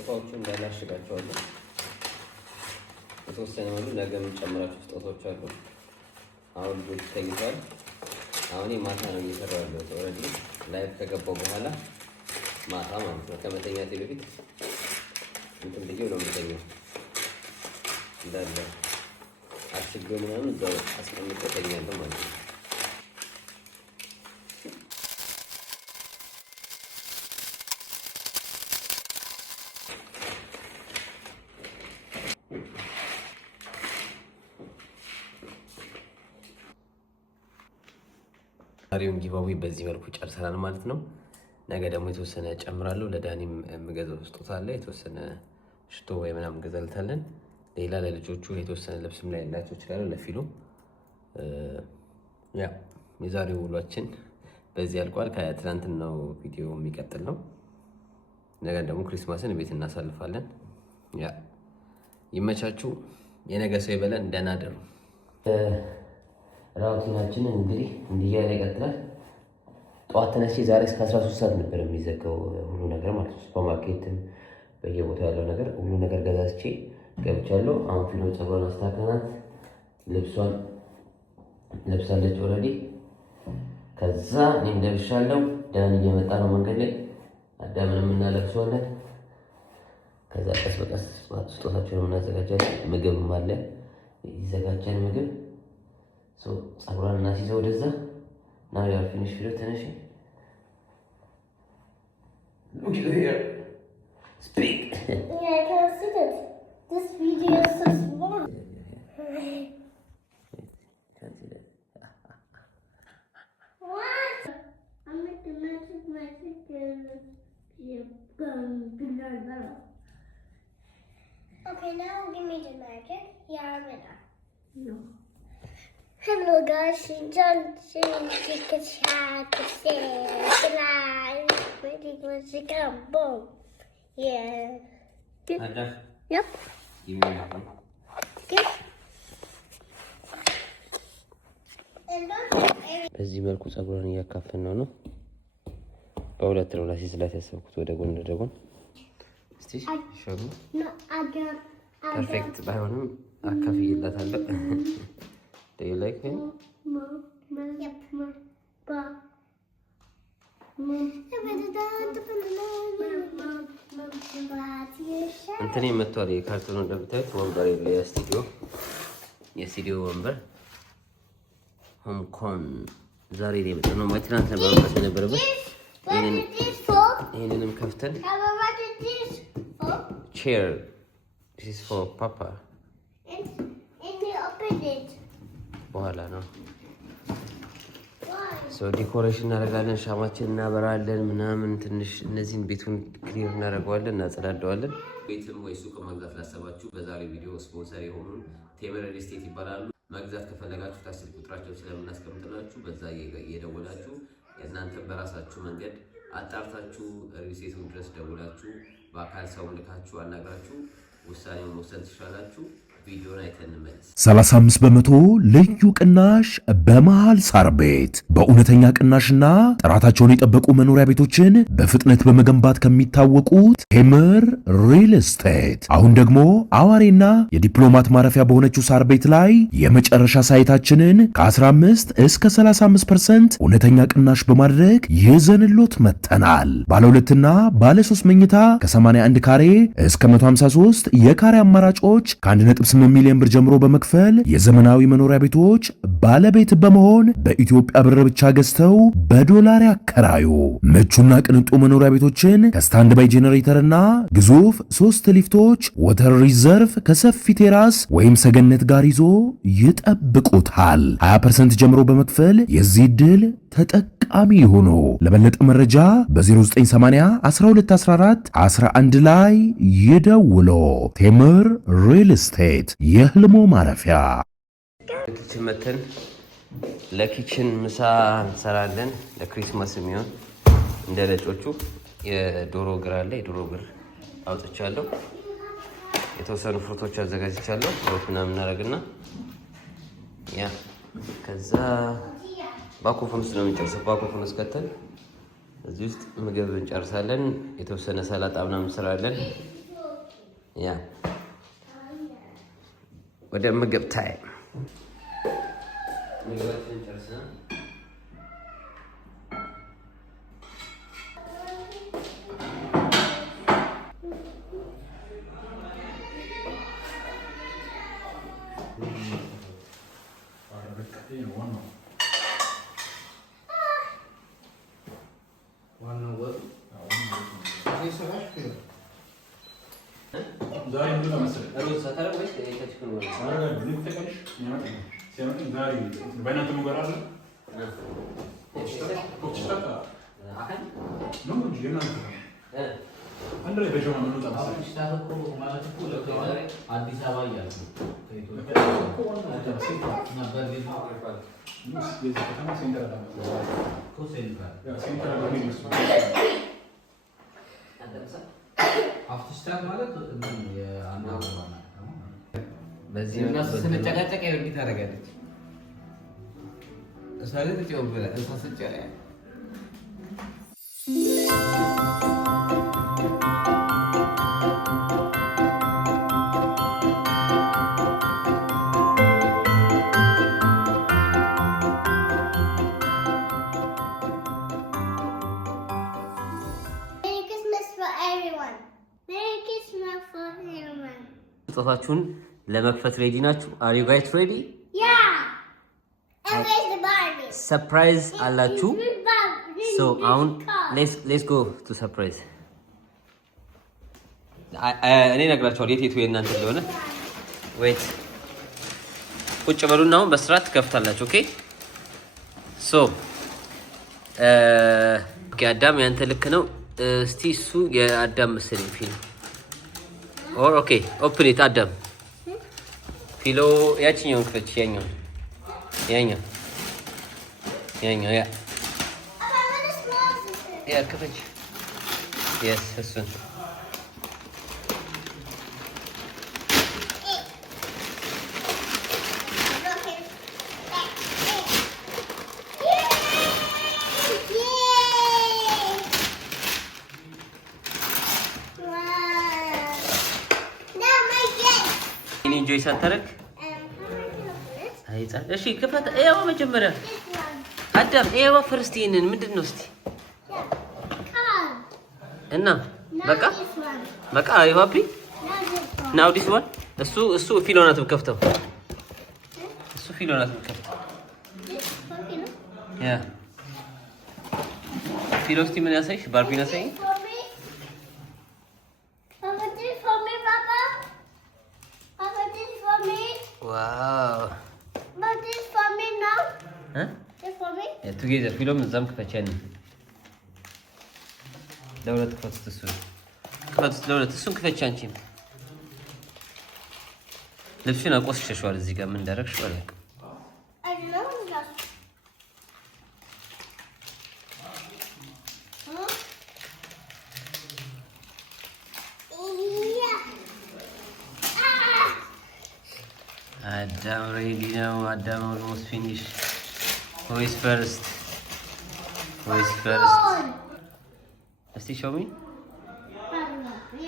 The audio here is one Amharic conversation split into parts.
ስጦታዎቹን እንዳላሽጋቸዋለሁ። የተወሰነ ማለት ነገ የምንጨምራቸው ስጦታዎች አሉ። አሁን ልጆች ተኝተዋል። አሁን ማታ ነው እየሰራሁ ያለሁት። ኦልሬዲ ላይቭ ከገባሁ በኋላ ማታ ማለት ነው ከመተኛቴ በፊት እንትን ብዬ ነው የምተኛው። እንዳለ አሽጌው ምናምን እዛው አስቀምጬ እተኛለሁ ማለት ነው። ዛሬውን ጊቫዌ በዚህ መልኩ ጨርሰናል ማለት ነው። ነገ ደግሞ የተወሰነ ጨምራለሁ። ለዳኒም የምገዛው ስጦታ አለ። የተወሰነ ሽቶ ወይ ምናምን ገዛልታለን። ሌላ ለልጆቹ የተወሰነ ልብስም ላይ ያላቸው ይችላል። ለፊሉ ያ የዛሬው ውሏችን በዚህ አልቋል። ከትናንትናው ቪዲዮ የሚቀጥል ነው። ነገ ደግሞ ክሪስማስን ቤት እናሳልፋለን። ያ ይመቻችሁ። የነገ ሰው ይበለን። ደህና ደሩ። ራውቲናችንን እንግዲህ እንዲያለ ይቀጥላል። ጠዋት ተነስቼ ዛሬ እስከ 13 ሰዓት ነበር የሚዘጋው ሁሉ ነገር ማለት ነው። ሱፐርማርኬትም በየቦታው ያለው ነገር ሁሉ ነገር ገዛዝቼ ገብቻለሁ። አሁን ፊሎ ፀጉሯን አስተካክለናት ልብሷን ለብሳለች ኦልሬዲ። ከዛ እኔም ለብሻለሁ። ዳን እየመጣ ነው መንገድ ላይ አዳምንም እናለብሰዋለን። ከዛ ቀስ በቀስ ስጦታቸውን እናዘጋጃለን። ምግብም አለ ይዘጋጃል ምግብ ፀጉሯን እናስይዘው ወደዛ Now you are finished video, Tennessee. Look at here. Speak. Yeah, I can't see it. This video is so small. Can't see that. What? I'm making magic Okay, now give me the magic. Yeah, I'm gonna. No. Hello guys, Johnson, take a shot to say goodnight. Ready was to come, boom. Yeah. Ada? Yep. Give me that one. Okay. በዚህ መልኩ ፀጉሯን እያካፈን ነው። በሁለት ነው ላሲስላት ያሰብኩት ወደ ጎን ወደ ጎን። እስቲ ሸጉ ፐርፌክት ባይሆንም አካፍይላታለሁ። Do you like him? Yep. እንትን መጥቷል። የካርቶኑ እንደምታዩት ወንበር የለ የስቱዲዮ ወንበር ሆምኮን ዛሬ ላይ መጥቶ ነው ማለት ትናንት ነበር ማለት የነበረበት። ይሄንንም ከፍተን chair. This is for Papa. And you open it. በኋላ ነው ዲኮሬሽን እናደርጋለን። ሻማችን እናበራለን ምናምን ትንሽ እነዚህን ቤቱን ክሊር እናደርገዋለን፣ እናጸዳደዋለን። ቤትም ወይ ሱቅ መግዛት ላሰባችሁ በዛሬ ቪዲዮ ስፖንሰር የሆኑን ቴምር ሪል ስቴት ይባላሉ። መግዛት ከፈለጋችሁ ታስል ቁጥራቸው ስለምናስቀምጥላችሁ በዛ እየደወላችሁ እናንተ በራሳችሁ መንገድ አጣርታችሁ ሪል ስቴቱን ድረስ ደውላችሁ በአካል ሰው ልካችሁ አናግራችሁ ውሳኔውን መውሰድ ትችላላችሁ። 35 በመቶ ልዩ ቅናሽ በመሃል ሳር ቤት በእውነተኛ ቅናሽና ጥራታቸውን የጠበቁ መኖሪያ ቤቶችን በፍጥነት በመገንባት ከሚታወቁት ቴምር ሪል ስቴት አሁን ደግሞ አዋሬና የዲፕሎማት ማረፊያ በሆነችው ሳር ቤት ላይ የመጨረሻ ሳይታችንን ከ15 እስከ 35% እውነተኛ ቅናሽ በማድረግ ይዘንሎት መጥተናል። ባለ 2 እና ባለ 3 መኝታ ከ81 ካሬ እስከ 153 የካሬ አማራጮች ከ1.8 ሚሊዮን ብር ጀምሮ በመክፈል የዘመናዊ መኖሪያ ቤቶች ባለቤት በመሆን በኢትዮጵያ ብር ብቻ ገዝተው በዶላር ያከራዩ። ምቹና ቅንጡ መኖሪያ ቤቶችን ከስታንድ ባይ ጄኔሬተርና ግዙፍ 3 ሊፍቶች ወተር ሪዘርቭ ከሰፊ ቴራስ ወይም ሰገነት ጋር ይዞ ይጠብቁታል። 20% ጀምሮ በመክፈል የዚህ ድል ተጠቃሚ ይሁኑ። ለበለጠ መረጃ በ0980 1214 11 ላይ ይደውሉ። ቴምር ሪል ስቴት የህልሞ ማረፊያ። ኪችን መተን ለኪችን ምሳ እንሰራለን። ለክሪስማስ የሚሆን እንደ ነጮቹ የዶሮ እግር አለ። የዶሮ እግር አውጥቻለሁ። የተወሰኑ ፍሩቶች አዘጋጅቻለሁ። ፍሩት ምናምን እናደርግና ያ ከዛ ባኮፈን ውስጥ ነው የምንጨርሰው። ባኮፈን ውስጥ ከተን እዚህ ውስጥ ምግብ እንጨርሳለን። የተወሰነ ሰላጣ ምናምን እንሰራለን። ያ ወደ ምግብ ታይም ምግባችንን ጨርሰናል። በዚህ ስንጨቃጨቅ እንዴት ታደርጋለች? እሷ ላይ ተጨው ብላ እሷ ስጨላ ስጦታችሁን ለመክፈት ሬዲ ናችሁ? Are you guys ready? Yeah. And where's the Barbie? Surprise አላችሁ? So አሁን let's go to surprise. እኔ ነግራችኋለሁ የት የእናንተ እንደሆነ። wait ቁጭ በሉና አሁን በስርዓት ትከፍታላችሁ። ኦኬ so አዳም ያንተ ልክ ነው። እስቲ እሱ የአዳም መሰለኝ ፊልም or okay open it አዳም ፊሎ ያቺኛውን ክፈች። ያኛው ያ ክፈች። yes እሱን enjoy ሳታረግ አይጻ እሺ ክፈት። ያው መጀመሪያ አዳም ያው ፈርስት ይሄንን ምንድነው እስቲ እና በቃ አይ ሃፒ ናው ዲስ ዋን እሱ ፊሎናት ከፍተው ያ ፊሎስቲ ምን ያሳይሽ? ባርቢና ሳይ wow but this for me now this for me together ፊሎም እዛም ክፈቻን ለሁለት ክፈት እሱን ክፈቻንቺ ልብሱን አቆስሸሽዋል። እዚህ ጋር ምን እንዳደረግሽው አላውቅም። Adam ready now. Adam almost finished. Who is first? Let's see, show me.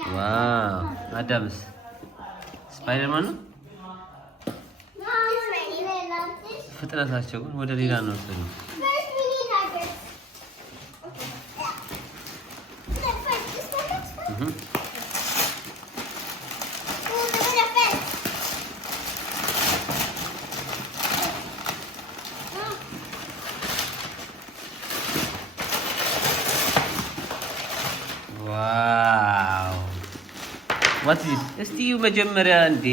Wow. Adam's Spider-Man? ፍጥነታቸው ግን ወደ ሌላ ነው ሰው Wow. What is this? Esti you መጀመሪያ እንዴ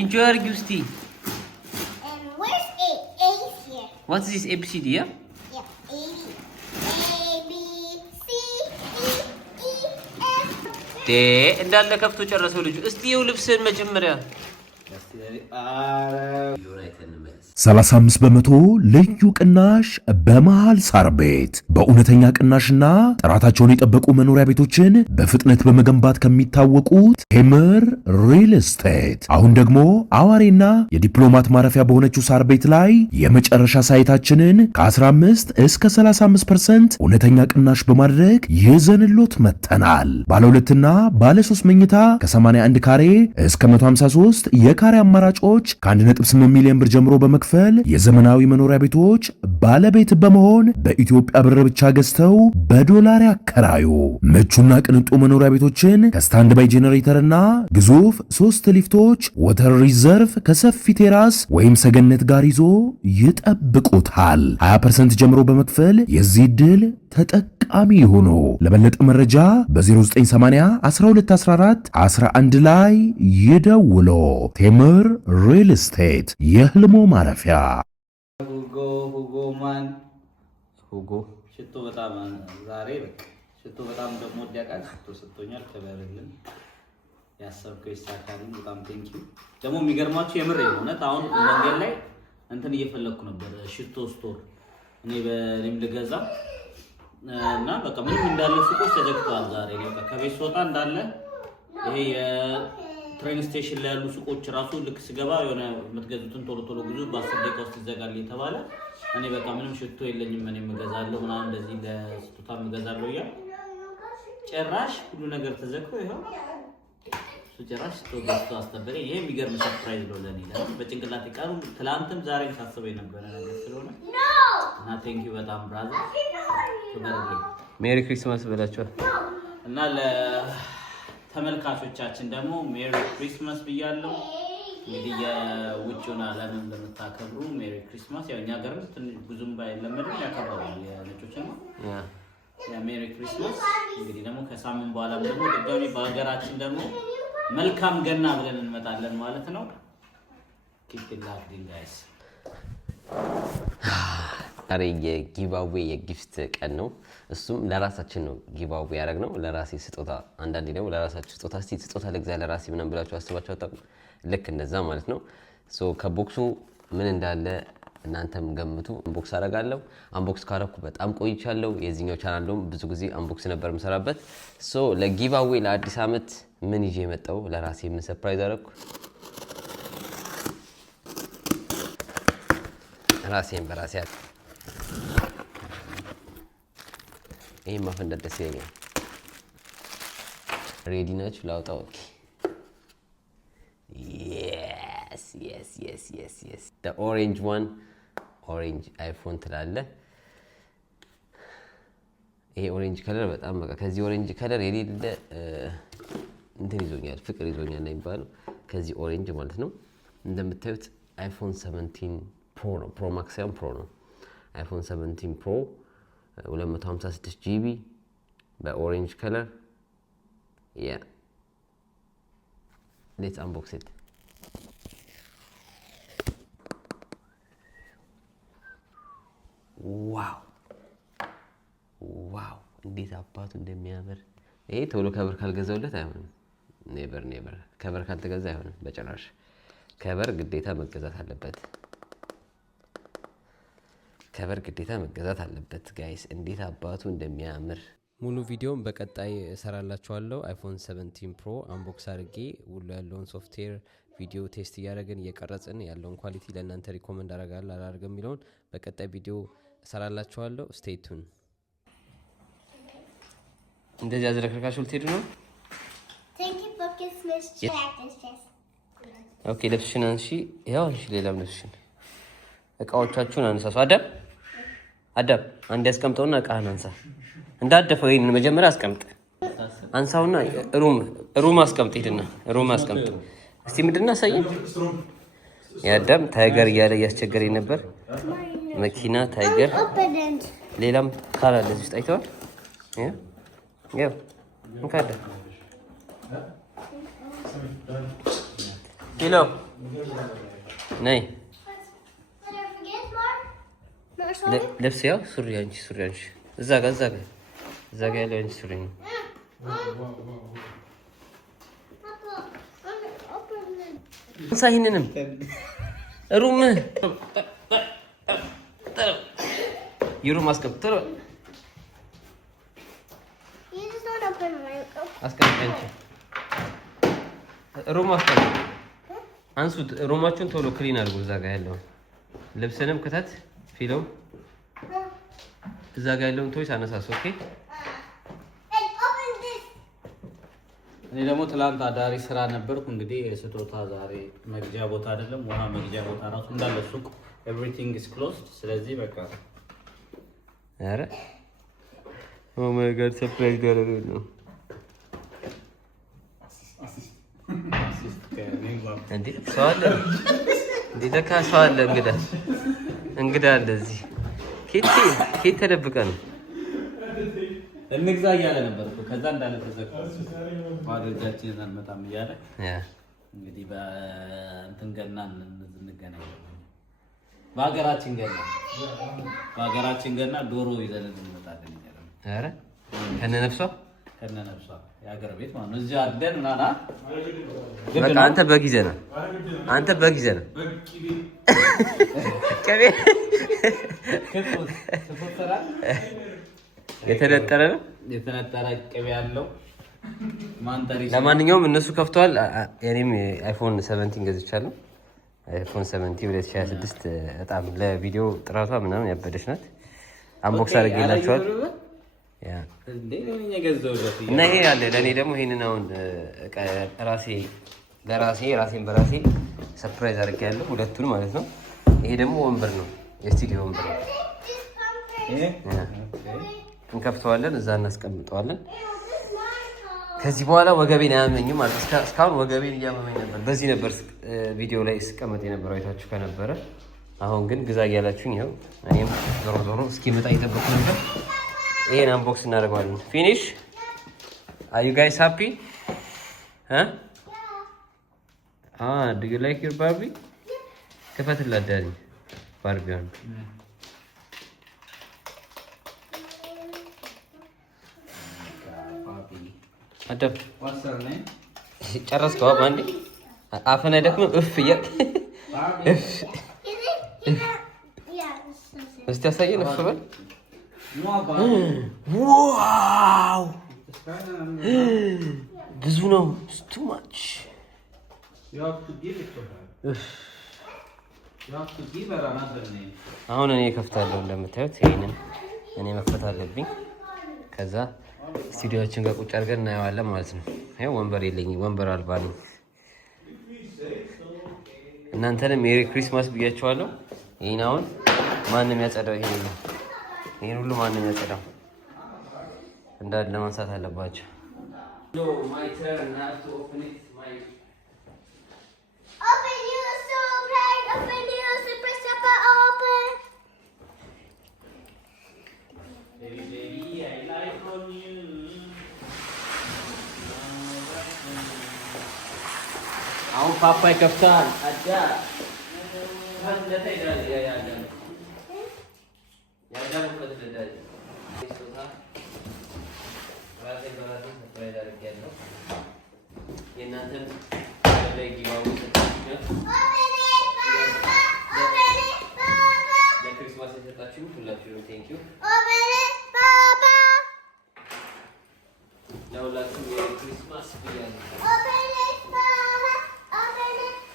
enjoy argue esti. Where's A? A is here. What is this ABCD? Yeah? Yeah. A B C D E F. እንዳለ ከፍቶ ጨረሰው ልጁ። እስቲ ይው ልብስን መጀመሪያ 35 በመቶ ልዩ ቅናሽ በመሃል ሳር ቤት በእውነተኛ ቅናሽና ጥራታቸውን የጠበቁ መኖሪያ ቤቶችን በፍጥነት በመገንባት ከሚታወቁት ቴምር ሪል ስቴት አሁን ደግሞ አዋሬና የዲፕሎማት ማረፊያ በሆነችው ሳር ቤት ላይ የመጨረሻ ሳይታችንን ከ15 እስከ 35% እውነተኛ ቅናሽ በማድረግ ይዘንሎት መጥተናል። ባለ 2ና ባለ 3 መኝታ ከ81 ካሬ እስከ 153 የካሬ አማራጮች ከ1.8 ሚሊዮን ብር ጀምሮ በመክፈል የዘመናዊ መኖሪያ ቤቶች ባለቤት በመሆን በኢትዮጵያ ብር ብቻ ገዝተው በዶላር ያከራዩ። ምቹና ቅንጡ መኖሪያ ቤቶችን ከስታንድ ባይ ጄኔሬተርና ግዙፍ 3 ሊፍቶች ወተር ሪዘርቭ ከሰፊ ቴራስ ወይም ሰገነት ጋር ይዞ ይጠብቁታል። 20% ጀምሮ በመክፈል የዚህ ድል ተጠቃሚ ይሁኑ። ለበለጠ መረጃ በ0980 1214 11 ላይ ይደውሎ። ቴምር ሪል ስቴት የህልሞ ማረፊያ። ሁጎ ሽቶ በጣም ዛሬ በቃ ሽቶ በጣም ደግሞ ወዲያቃል ሽቶ ሰጥቶኛል። ተበረልን ያሰብከው ይሳካልኝ። በጣም ቴንኪው። ደግሞ የሚገርማችሁ የምር ነው እውነት። አሁን መንገድ ላይ እንትን እየፈለኩ ነበር ሽቶ ስቶር እኔ በኔም ልገዛ እና በቃ ምንም እንዳለ ሱቆች ተዘግተዋል ዛሬ። በቃ ከቤት ስወጣ እንዳለ ይሄ የትሬን ስቴሽን ላይ ያሉ ሱቆች ራሱ ልክ ስገባ የሆነ የምትገዙትን ቶሎ ቶሎ ግዙ በ10 ደቂቃ ውስጥ ይዘጋል የተባለ። እኔ በቃ ምንም ሽቶ የለኝም እኔ የምገዛለሁ ምናምን እንደዚህ ለስጦታ የምገዛለሁ እያል ጭራሽ ሁሉ ነገር ተዘግቶ ይኸው እሱ ጭራሽ ሽቶ ገዝቶ አስጠበቀኝ። ይሄ የሚገርም ሰርፕራይዝ ነው ለኔ። በጭንቅላት ይቀሩ ትላንትም ዛሬም ሳስበው የነበረ ነገር ስለሆነ እና ቴንኪው በጣም ብራዘር። ሜሪ ክሪስማስ ብላችኋል እና ለተመልካቾቻችን ደግሞ ሜሪ ክሪስማስ ብያለሁ። እንግዲህ የውጭውን ዓለም ለምታከብሩ ሜሪ ክሪስማስ። ያው እኛ ሀገር ትንሽ ብዙም ባይለመድም ያከብራሉ የነጮች ነው ያ ሜሪ ክሪስማስ። እንግዲህ ደግሞ ከሳምንት በኋላ ደግሞ ድጋሚ በሀገራችን ደግሞ መልካም ገና ብለን እንመጣለን ማለት ነው። ኪፕ ኢት ላክዲንግ ጋይስ። ዛሬ የጊቫዌ የጊፍት ቀን ነው። እሱም ለራሳችን ነው ጊቫዌ ያደረግነው፣ ለራሴ ስጦታ። አንዳንዴ ደግሞ ለራሳችሁ ስጦታ እስቲ ስጦታ ለግዛ ለራሴ ምናምን ብላችሁ አስባችሁ አታውቁም? ልክ እንደዛ ማለት ነው። ሶ ከቦክሱ ምን እንዳለ እናንተም ገምቱ። አንቦክስ አደርጋለሁ። አንቦክስ ካረኩ በጣም ቆይቻለሁ። የዚህኛው ቻናል ደግሞ ብዙ ጊዜ አንቦክስ ነበር የምሰራበት። ሶ ለጊቫዌ ለአዲስ ዓመት ምን ይዤ መጣሁ? ለራሴ ምን ሰርፕራይዝ አደረኩ? ራሴን በራሴ ይሄ ማፈንዳት ደስ ይለኛል። ሬዲ ናችሁ? ላውጣው? ኦኬ yes the orange one orange iPhone ትላለ። ይሄ ኦሬንጅ ከለር በጣም በቃ ከዚህ ኦሬንጅ ከለር የሌለ እንትን ይዞኛል፣ ፍቅር ይዞኛል ነው የሚባለው። ከዚህ ኦሬንጅ ማለት ነው። እንደምታዩት አይፎን 17 ፕሮ ነው። ፕሮ ማክስ ሳይሆን ፕሮ ነው። አይፎን 17 ፕሮ 256 ጂቢ በኦሬንጅ ከለር። ያ ሌትስ አንቦክስ ኢት። ዋው እንዴት አባቱ እንደሚያምር! ይሄ ቶሎ ከበር ካልገዛውለት አይሆንም። ኔቨር ከበር ካልተገዛ አይሆንም በጭራሽ። ከበር ግዴታ መገዛት አለበት። ጋይስ እንዴት አባቱ እንደሚያምር! ሙሉ ቪዲዮን በቀጣይ እሰራላችኋለሁ። አይፎን 17 ፕሮ አንቦክስ አድርጌ ሁሉ ያለውን ሶፍትዌር ቪዲዮ ቴስት እያደረግን እየቀረጽን ያለውን ኳሊቲ ለእናንተ ሪኮመንድ አላደርግም የሚለውን በቀጣይ ቪዲዮ እሰራላችኋለሁ። ስቴይ ቱን። እንደዚህ አዝረክርካችሁ ልትሄዱ ነው? ኦኬ ልብስሽን አንሺ። ያው አንሺ፣ ሌላም ልብስሽን እቃዎቻችሁን አንሳሱ። አዳም አንድ ያስቀምጠውና እቃህን አንሳ። እንዳደፈው ይሄን መጀመሪያ አስቀምጥ። አንሳውና ሩም አስቀምጥ። ሄድና ሩም አስቀምጥ። እስቲ ምንድነው አሳየኝ። ያዳም ታይገር እያለ እያስቸገረኝ ነበር። መኪና ታይገር፣ ሌላም ካላ ለዚህ ውስጥ አይተዋል። ያው እንካደ ሄሎ ነይ ልብስ ያው ሱሪ አንቺ እዛ ጋር ያለው አንቺ ሱሪ ነው። ሳይንንም ሩም የሩም አስቀምጠው አስቀምጠንች ሩም አስቀምጠው አንሱት። ሩማችሁን ቶሎ ክሊን አድርጉ። እዛ ጋር ያለውን ልብስንም ክተት ፊለው እዛ ጋር ያለውን ቶይስ አነሳሱ። ኦኬ። እኔ ደግሞ ትላንት አዳሪ ስራ ነበርኩ። እንግዲህ የስጦታ ዛሬ መግዣ ቦታ አይደለም፣ ውሃ መግዣ ቦታ ራሱ እንዳለ ሱቅ ኤቭሪቲንግ ኢዝ ክሎዝድ። ስለዚህ በቃ አረ ኦ ማይ ጋድ ሰርፕራይዝ ያደረገ ነው እንዴ! ሰው አለ እንዴ? ለካ ሰው አለ። እንግዳ አለ እዚህ። ኬት ተደብቀ ነው እንግዛ እያለ ነበር እኮ። ከዛ እንዳለ ተዘግቶ ባዶ እጃችንን አንመጣም እያለ እንግዲህ በእንትን ገና እንገናኝ። በሀገራችን ገና ዶሮ ይዘን እንመጣለን እያለ ነው። ኧረ ከነነፍሷ የሀገር ቤት ማለት ነው። እዚህ አደን ምናና በቃ አንተ በጊዜ ነው። ቅቤ የተነጠረ ነው። የተነጠረ ቅቤ ያለው ማንጠሪ። ለማንኛውም እነሱ ከፍተዋል። እኔም አይፎን 17 ገዝቻለሁ። አይፎን 17 2026 በጣም ለቪዲዮ ጥራቷ ምናምን ያበደች ናት። አንቦክስ አድርጌላችኋል። እና ይሄ ያለ ለእኔ ደግሞ ይሄንን አሁን ራሴን በራሴ ሰርፕራይዝ አድርጌያለሁ። ሁለቱን ማለት ነው። ይሄ ደግሞ ወንበር ነው፣ የስቱዲዮ ወንበር ነው። እንከፍተዋለን፣ እዛ እናስቀምጠዋለን። ከዚህ በኋላ ወገቤን አያመኝም ማለት እስካሁን ወገቤን እያመመኝ ነበር። በዚህ ነበር ቪዲዮ ላይ ስቀመጥ የነበረው አይታችሁ ከነበረ። አሁን ግን ግዛ እያላችሁኝ ይኸው እኔም ዞሮ እስኪመጣ እየጠበኩ ነበር። ይሄን አንቦክስ እናደርገዋለን። ፊኒሽ አር ዩ ጋይስ ሃፒ ዱ ዩ ላይክ ዩር ባርቢ? ክፈትላት ዳኒ ባርቢውን። አደብ ጨረስከው? አንዴ አፈን አይደክምም? እፍ እያልክ እስቲ ያሳየን። እፍ በል። ዋው ብዙ ነው። ቱ ማች አሁን እኔ ከፍታለሁ። እንደምታዩት ይሄንን እኔ መክፈት አለብኝ። ከዛ ስቱዲዮችን ጋር ቁጭ አድርገን እናየዋለን ማለት ነው። ይሄ ወንበር የለኝም፣ ወንበር አልባ ነኝ። እናንተንም ሜሪ ክሪስማስ ብያቸዋለሁ። ይሄን አሁን ማንም ያጸዳው ይሄን ሁሉ ማንም ያጸዳው እንዳለ ለማንሳት አለባቸው። አሁን ፓፓ ይከፍታል።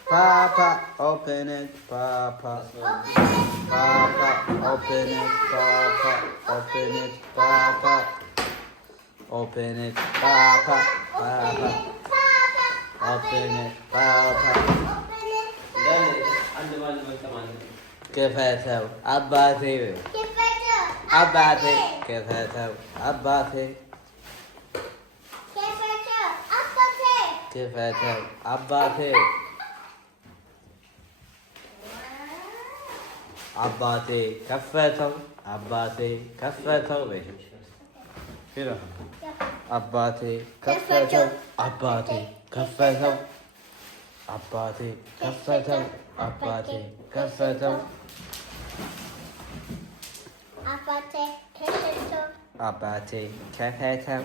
Papa, open it, Papa. Papa, open it, Papa. Open it, Papa. Open it, Papa. Papa. Open it, Papa. ክፈተው አባቴ፣ አባቴ ክፈተው አባቴ፣ ክፈተው አባቴ፣ አባቴ ከፈተው፣ አባቴ ከፈተው፣ አባቴ ከፈተው፣ አባቴ ከፈተው፣ አባቴ ከፈተው፣ አባቴ ከፈተው፣ አባቴ ከፈተው።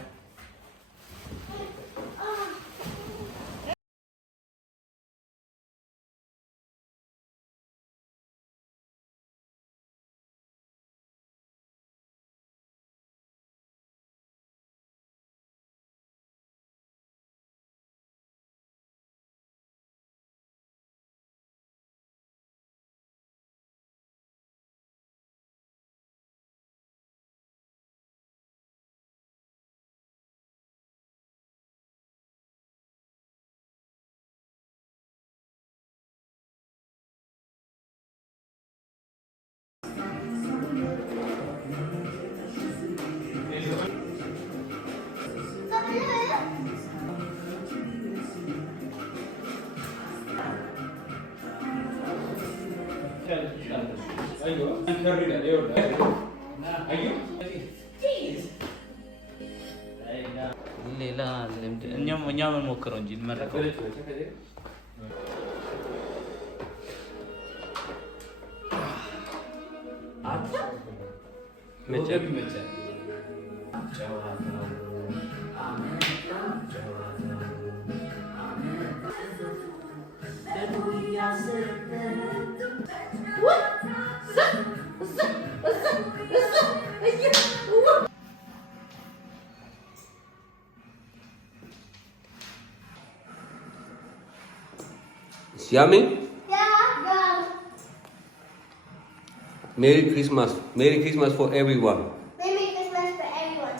ሌላ እኛ ምን ሞክረው እንጂ እንመረቀው It's yummy. Yeah, go. Merry Christmas. Merry Christmas for everyone. Merry Christmas for everyone.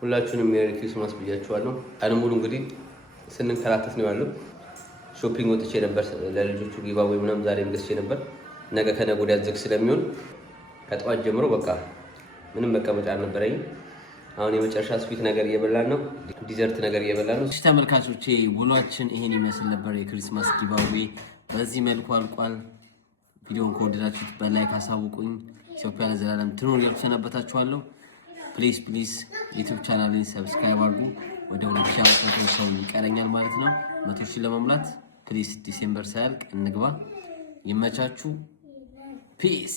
ሁላችሁንም ሜሪ ክሪስማስ ብያችኋለሁ። ቀን ሙሉ እንግዲህ ስንከራተት ነው ያለው። ሾፒንግ ወጥቼ ነበር ለልጆቹ ጊቫዌይ ምናምን ዛሬም ገዝቼ ነበር። ነገ ከነገ ወዲያ ዝግ ስለሚሆን ከጠዋት ጀምሮ በቃ ምንም መቀመጫ አልነበረኝም። አሁን የመጨረሻ ስዊት ነገር እየበላን ነው፣ ዲዘርት ነገር እየበላን ነው። ተመልካቾቼ ውሏችን ይሄን ይመስል ነበር። የክሪስማስ ጊቫዌይ በዚህ መልኩ አልቋል። ቪዲዮውን ከወደዳችሁት በላይክ አሳውቁኝ። ኢትዮጵያ ለዘላለም ትኑር እያልኩ ሰናበታችኋለሁ። ፕሊዝ ዩቲዩብ ቻናሌን ሰብስክራይብ አድርጉ። ወደ 2000 ሰው ይቀረኛል ማለት ነው 100,000 ለመሙላት። ፕሊዝ ዲሴምበር ሳያልቅ እንግባ። ይመቻችሁ። ፒስ